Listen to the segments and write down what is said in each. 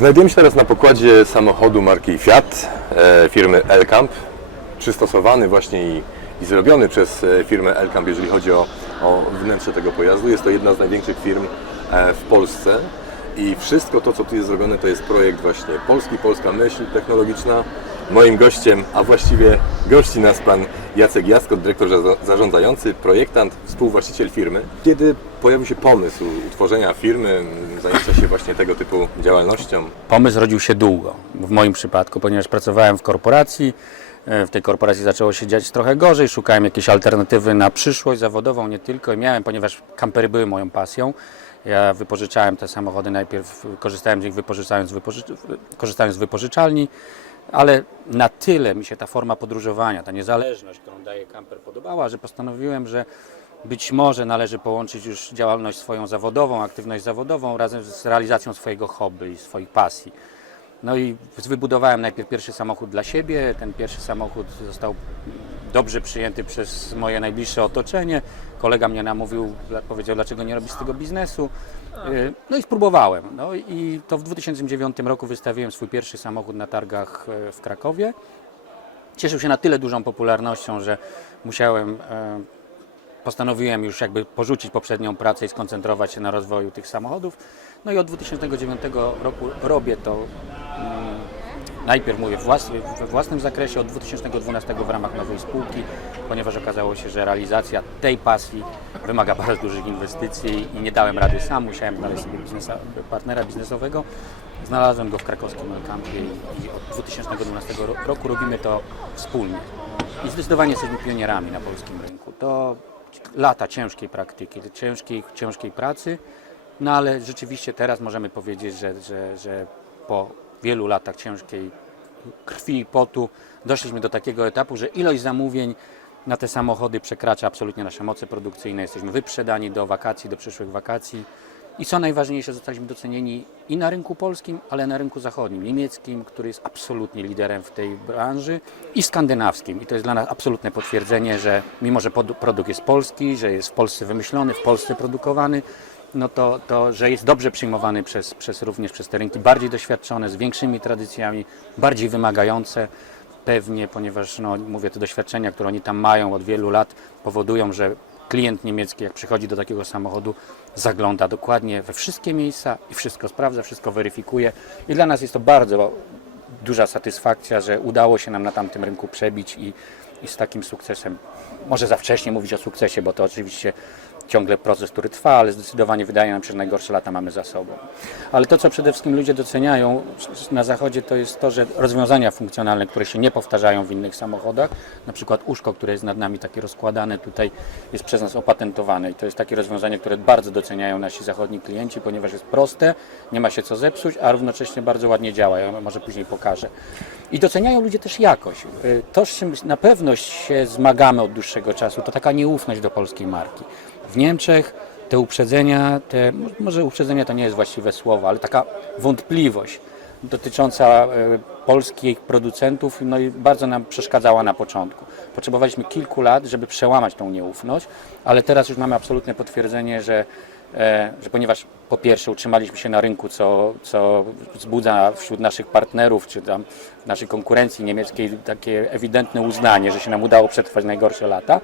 Znajdujemy się teraz na pokładzie samochodu marki Fiat e, firmy Elkamp, przystosowany właśnie i, i zrobiony przez e, firmę Elkamp, jeżeli chodzi o, o wnętrze tego pojazdu. Jest to jedna z największych firm e, w Polsce i wszystko to, co tu jest zrobione, to jest projekt właśnie polski, polska myśl technologiczna. Moim gościem, a właściwie gości nas pan Jacek Jaskot, dyrektor za- zarządzający, projektant, współwłaściciel firmy. Kiedy pojawił się pomysł utworzenia firmy, zajęcia się właśnie tego typu działalnością, Pomysł rodził się długo, w moim przypadku, ponieważ pracowałem w korporacji. e, W tej korporacji zaczęło się dziać trochę gorzej, szukałem jakiejś alternatywy na przyszłość zawodową, nie tylko. Miałem, ponieważ kampery były moją pasją, ja wypożyczałem te samochody najpierw, korzystałem z nich wypożyczając, wypożycz, korzystając z wypożyczalni, ale na tyle mi się ta forma podróżowania, ta niezależność, którą daje kamper podobała, że postanowiłem, że być może należy połączyć już działalność swoją zawodową, aktywność zawodową razem z realizacją swojego hobby i swoich pasji. No i wybudowałem najpierw pierwszy samochód dla siebie. Ten pierwszy samochód został dobrze przyjęty przez moje najbliższe otoczenie. Kolega mnie namówił, powiedział, dlaczego nie robisz z tego biznesu. Y, No i spróbowałem. No i to w 2009 roku wystawiłem swój pierwszy samochód na targach e, w Krakowie. Cieszył się na tyle dużą popularnością, że musiałem e, postanowiłem już jakby porzucić poprzednią pracę i skoncentrować się na rozwoju tych samochodów. No i od 2009 roku robię to mm, najpierw mówię we własnym zakresie, od 2012 w ramach nowej spółki, ponieważ okazało się, że realizacja tej pasji wymaga bardzo dużych inwestycji i nie dałem rady sam, musiałem znaleźć sobie biznesa, partnera biznesowego. Znalazłem go w krakowskim Elkampie i od 2012 ro- roku robimy to wspólnie. I zdecydowanie jesteśmy pionierami na polskim rynku. To lata ciężkiej praktyki, ciężkiej, ciężkiej pracy, no ale rzeczywiście teraz możemy powiedzieć, że, że, że po wielu latach ciężkiej krwi i potu doszliśmy do takiego etapu, że ilość zamówień na te samochody przekracza absolutnie nasze moce produkcyjne. Jesteśmy wyprzedani do wakacji, do przyszłych wakacji. I co najważniejsze, zostaliśmy docenieni i na rynku polskim, ale na rynku zachodnim, niemieckim, który jest absolutnie liderem w tej branży, i skandynawskim. I to jest dla nas absolutne potwierdzenie, że mimo, że produkt jest polski, że jest w Polsce wymyślony, w Polsce produkowany, no to, to że jest dobrze przyjmowany przez, przez również przez te rynki bardziej doświadczone, z większymi tradycjami, bardziej wymagające pewnie, ponieważ no, mówię, te doświadczenia, które oni tam mają od wielu lat, powodują, że klient niemiecki, jak przychodzi do takiego samochodu, zagląda dokładnie we wszystkie miejsca i wszystko sprawdza, wszystko weryfikuje. I dla nas jest to bardzo duża satysfakcja, że udało się nam na tamtym rynku przebić i, i z takim sukcesem, może za wcześnie mówić o sukcesie, bo to oczywiście ciągle proces, który trwa, ale zdecydowanie wydaje nam się, że najgorsze lata mamy za sobą. Ale to, co przede wszystkim ludzie doceniają na zachodzie, to jest to, że rozwiązania funkcjonalne, które się nie powtarzają w innych samochodach, na przykład łóżko, które jest nad nami takie rozkładane, tutaj jest przez nas opatentowane i to jest takie rozwiązanie, które bardzo doceniają nasi zachodni klienci, ponieważ jest proste, nie ma się co zepsuć, a równocześnie bardzo ładnie działa. Ja może później pokażę. I doceniają ludzie też jakość. Y, To, z czym na pewno się zmagamy od dłuższego czasu, to taka nieufność do polskiej marki. W Niemczech te uprzedzenia, te, może uprzedzenia to nie jest właściwe słowo, ale taka wątpliwość dotycząca e, polskich producentów no i bardzo nam przeszkadzała na początku. Potrzebowaliśmy kilku lat, żeby przełamać tą nieufność, ale teraz już mamy absolutne potwierdzenie, że, e, że ponieważ po pierwsze utrzymaliśmy się na rynku, co, co wzbudza wśród naszych partnerów czy tam naszej konkurencji niemieckiej takie ewidentne uznanie, że się nam udało przetrwać najgorsze lata,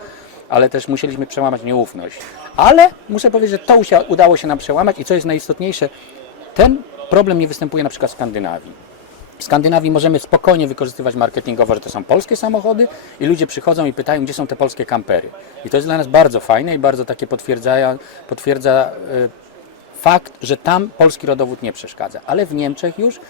ale też musieliśmy przełamać nieufność. Ale muszę powiedzieć, że to usia- udało się nam przełamać i co jest najistotniejsze, ten problem nie występuje na przykład w Skandynawii. W Skandynawii możemy spokojnie wykorzystywać marketingowo, że to są polskie samochody i ludzie przychodzą i pytają, gdzie są te polskie kampery. I to jest dla nas bardzo fajne i bardzo takie potwierdza, potwierdza fakt, że tam polski rodowód nie przeszkadza. Ale w Niemczech już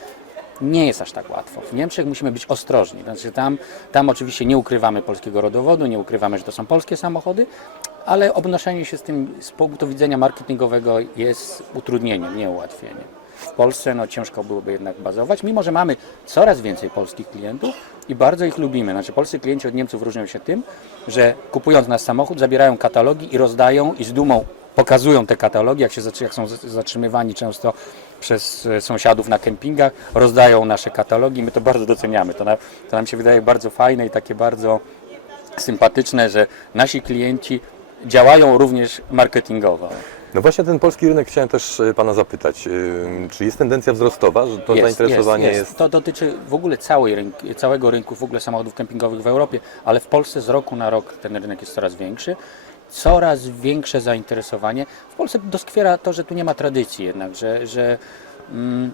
nie jest aż tak łatwo. W Niemczech musimy być ostrożni. Znaczy tam, tam oczywiście nie ukrywamy polskiego rodowodu, nie ukrywamy, że to są polskie samochody, ale obnoszenie się z tym z punktu widzenia marketingowego jest utrudnieniem, nie ułatwieniem. W Polsce no, ciężko byłoby jednak bazować, mimo że mamy coraz więcej polskich klientów i bardzo ich lubimy. Znaczy, polscy klienci od Niemców różnią się tym, że kupując nasz samochód, zabierają katalogi i rozdają i z dumą pokazują te katalogi, jak, się, jak są zatrzymywani często przez e, sąsiadów na kempingach, rozdają nasze katalogi. My to bardzo doceniamy. To, na, to nam się wydaje bardzo fajne i takie bardzo sympatyczne, że nasi klienci działają również marketingowo. No właśnie ten polski rynek chciałem też e, Pana zapytać. e, Czy jest tendencja wzrostowa, że to zainteresowanie jest... To dotyczy w ogóle całej rynku, całego rynku w ogóle samochodów kempingowych w Europie, ale w Polsce z roku na rok ten rynek jest coraz większy. Coraz większe zainteresowanie. W Polsce doskwiera to, że tu nie ma tradycji jednak, że, że mm,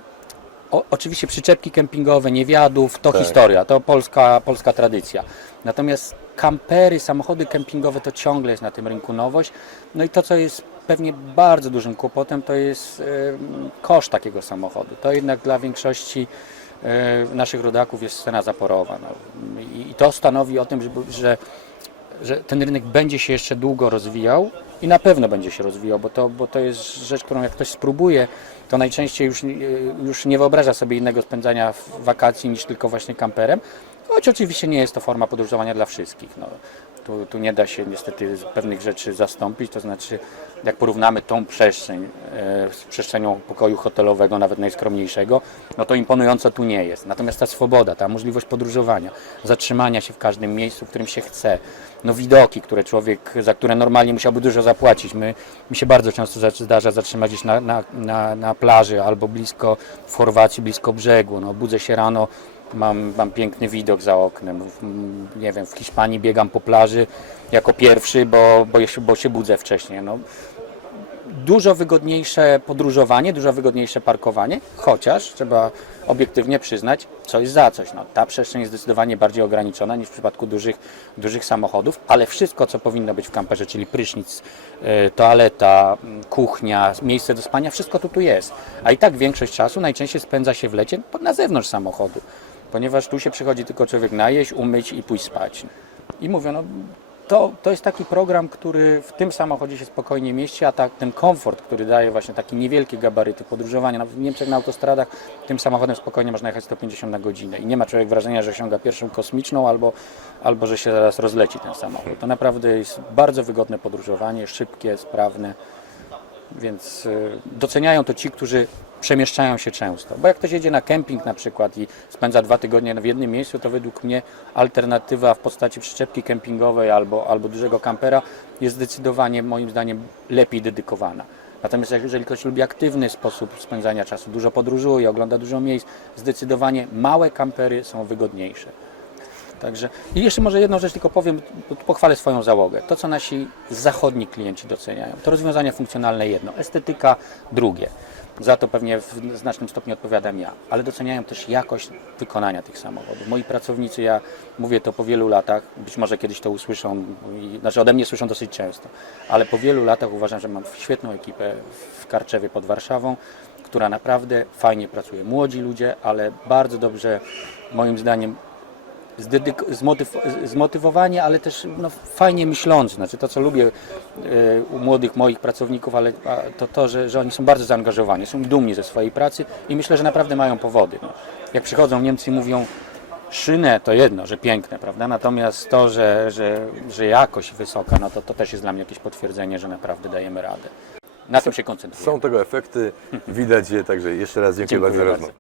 o, oczywiście przyczepki kempingowe, niewiadów, to Tak. historia, to polska, polska tradycja. Natomiast kampery, samochody kempingowe to ciągle jest na tym rynku nowość. No i to, co jest pewnie bardzo dużym kłopotem, to jest em, koszt takiego samochodu. To jednak dla większości e, naszych rodaków jest scena zaporowa. No. I, I to stanowi o tym, żeby, że, że ten rynek będzie się jeszcze długo rozwijał i na pewno będzie się rozwijał, bo to, bo to jest rzecz, którą jak ktoś spróbuje, to najczęściej już, nie- już nie wyobraża sobie innego spędzania wakacji niż tylko właśnie kamperem. Choć oczywiście nie jest to forma podróżowania dla wszystkich. No, tu, tu nie da się niestety pewnych rzeczy zastąpić, to znaczy jak porównamy tą przestrzeń e, z przestrzenią pokoju hotelowego, nawet najskromniejszego, no to imponująco tu nie jest. Natomiast ta swoboda, ta możliwość podróżowania, zatrzymania się w każdym miejscu, w którym się chce, no widoki, które człowiek, za które normalnie musiałby dużo zapłacić. My, mi się bardzo często za- zdarza zatrzymać gdzieś na, na, na, na plaży albo blisko w Chorwacji, blisko brzegu. No, budzę się rano, mam, mam piękny widok za oknem. Nie wiem, w Hiszpanii biegam po plaży jako pierwszy, bo, bo, się, bo się budzę wcześniej. No, dużo wygodniejsze podróżowanie, dużo wygodniejsze parkowanie, chociaż trzeba obiektywnie przyznać, coś za coś. No, ta przestrzeń jest zdecydowanie bardziej ograniczona niż w przypadku dużych, dużych samochodów, ale wszystko, co powinno być w kamperze, czyli prysznic, e, toaleta, kuchnia, miejsce do spania, wszystko tu, tu jest. A i tak większość czasu najczęściej spędza się w lecie na zewnątrz samochodu, ponieważ tu się przychodzi tylko człowiek najeść, umyć i pójść spać. I mówią, no to, to jest taki program, który w tym samochodzie się spokojnie mieści, a tak, ten komfort, który daje właśnie takie niewielkie gabaryty podróżowania. No, w Niemczech na autostradach tym samochodem spokojnie można jechać 150 na godzinę i nie ma człowiek wrażenia, że osiąga pierwszą kosmiczną albo, albo że się zaraz rozleci ten samochód. To naprawdę jest bardzo wygodne podróżowanie, szybkie, sprawne, więc y, doceniają to ci, którzy przemieszczają się często. Bo jak ktoś jedzie na kemping na przykład i spędza dwa tygodnie w jednym miejscu, to według mnie alternatywa w postaci przyczepki kempingowej albo, albo dużego kampera jest zdecydowanie moim zdaniem lepiej dedykowana. Natomiast jeżeli ktoś lubi aktywny sposób spędzania czasu, dużo podróżuje, ogląda dużo miejsc, zdecydowanie małe kampery są wygodniejsze. Także i jeszcze może jedną rzecz tylko powiem, pochwalę swoją załogę. To, co nasi zachodni klienci doceniają, to rozwiązania funkcjonalne jedno, estetyka drugie. Za to pewnie w znacznym stopniu odpowiadam ja, ale doceniają też jakość wykonania tych samochodów. Moi pracownicy, ja mówię to po wielu latach, być może kiedyś to usłyszą, znaczy ode mnie słyszą dosyć często, ale po wielu latach uważam, że mam świetną ekipę w Karczewie pod Warszawą, która naprawdę fajnie pracuje. Młodzi ludzie, ale bardzo dobrze, moim zdaniem, zmotyw- zmotywowani, ale też no, fajnie myślący. Znaczy to, co lubię e, u młodych moich pracowników, ale to to, że, że oni są bardzo zaangażowani, są dumni ze swojej pracy i myślę, że naprawdę mają powody. No. Jak przychodzą Niemcy i mówią szynę, to jedno, że piękne, prawda? Natomiast to, że, że, że jakość wysoka, no to, to też jest dla mnie jakieś potwierdzenie, że naprawdę dajemy radę. Na tym się koncentruję. Są tego efekty, widać je, także jeszcze raz dziękuję, Dziękuję bardzo za rozmowę.